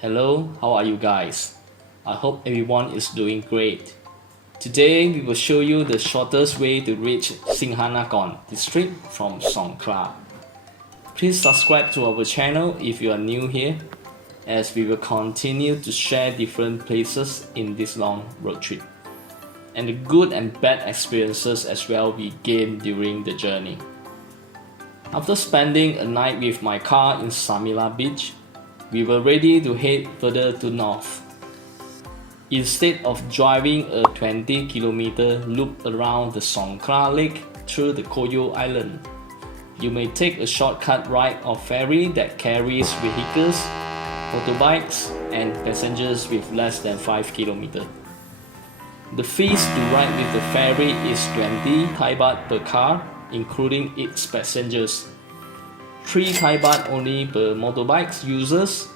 Hello, how are you guys? I hope everyone is doing great. Today we will show you the shortest way to reach Singhanakorn district from Songkhla. Please subscribe to our channel if you are new here, as we will continue to share different places in this long road trip, and the good and bad experiences as well we gain during the journey. After spending a night with my car in Samila beach, we were ready to head further to north. Instead of driving a 20-kilometer loop around the Songkhla lake through the Koyo Island, you may take a shortcut ride of ferry that carries vehicles, motorbikes, and passengers with less than 5 kilometers. The fees to ride with the ferry is 20 Thai baht per car, including its passengers, 3 Thai baht only per motorbike users,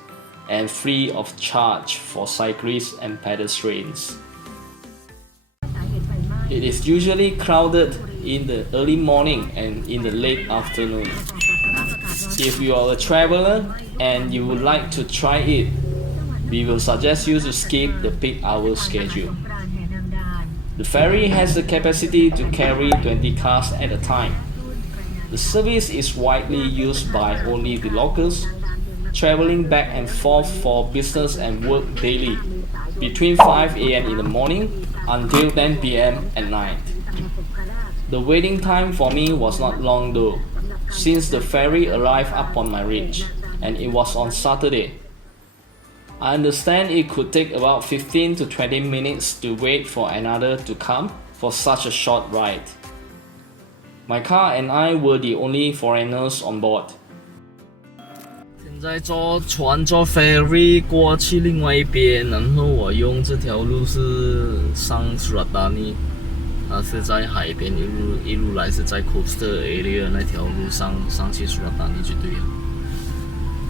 and free of charge for cyclists and pedestrians. It is usually crowded in the early morning and in the late afternoon. If you are a traveler and you would like to try it, we will suggest you to skip the peak hour schedule. The ferry has the capacity to carry 20 cars at a time. The service is widely used by only the locals, traveling back and forth for business and work daily, between 5 a.m. in the morning until 10 p.m. at night. The waiting time for me was not long though, since the ferry arrived upon my reach, and it was on Saturday. I understand it could take about 15 to 20 minutes to wait for another to come for such a short ride. My car and I were the only foreigners on board. 现在坐船坐 ferry 过去另外一边，然后我用这条路是上 Suratani， 它是在海边一路来是在 coastal area 那条路上去 Suratani 就对了。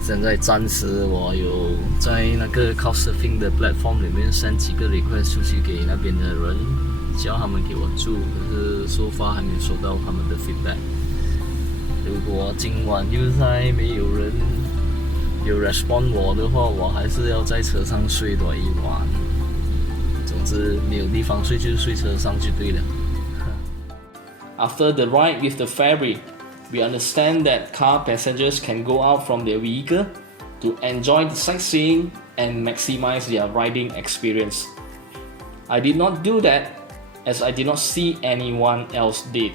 现在暂时我有在那个 couchsurfing 的 platform 里面 send 几个 request 出去给那边的人，叫他们给我住，可是 so far 还没收到他们的 feedback。如果今晚又再没有人有 respond 我的话，我还是要在车上睡多一晚。总之没有地方睡就睡车上就对了。After the ride with the ferry, we understand that car passengers can go out from their vehicle to enjoy the sightseeing and maximize their riding experience. I did not do that, as I did not see anyone else did.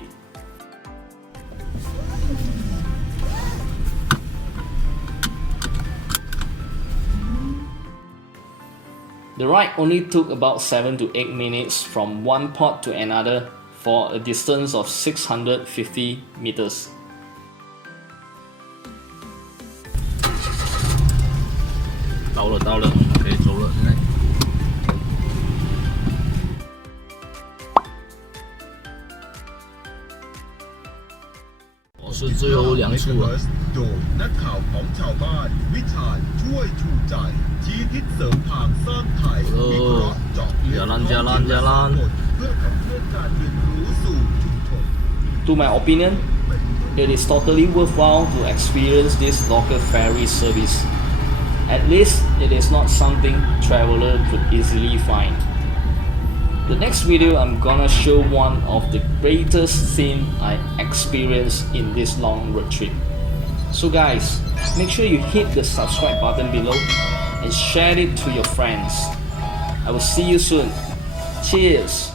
The ride only took about 7 to 8 minutes from one port to another for a distance of 650 meters. 到了，可以走了现在。我是最后2处啊。โดยนักข่าวของชาวบ้านวิชาญช่วยชูใจชี้ทิศเสริมทางสร้างไทยวิเคราะห์เจาะลึกข้อมูลและสำรวจเพื่อขับเคลื่อนการเรียนรู้สู่ชุมชน To my opinion, it is totally worthwhile to experience this local ferry service. At least it is not something traveler could easily find. The next video I'm gonna show one of the greatest scene I experienced in this long road trip. So guys, make sure you hit the subscribe button below and share it to your friends. I will see you soon. Cheers!